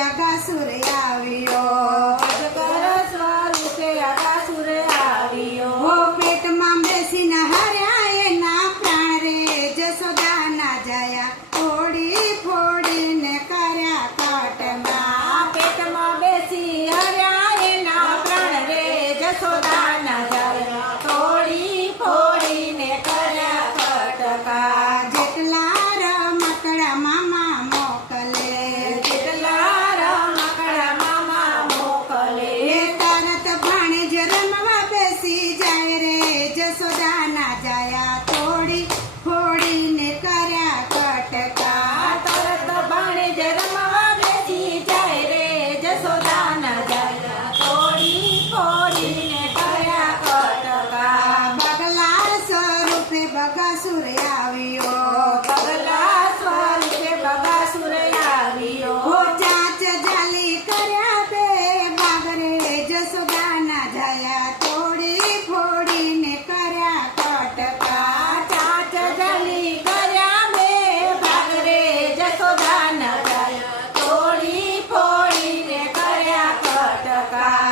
અગાસુર આવ્યો. ตกา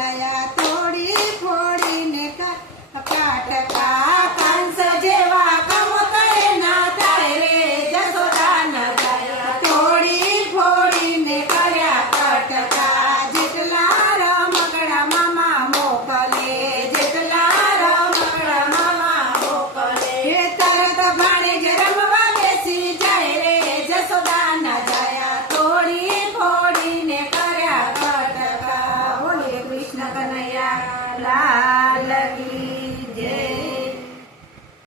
যায়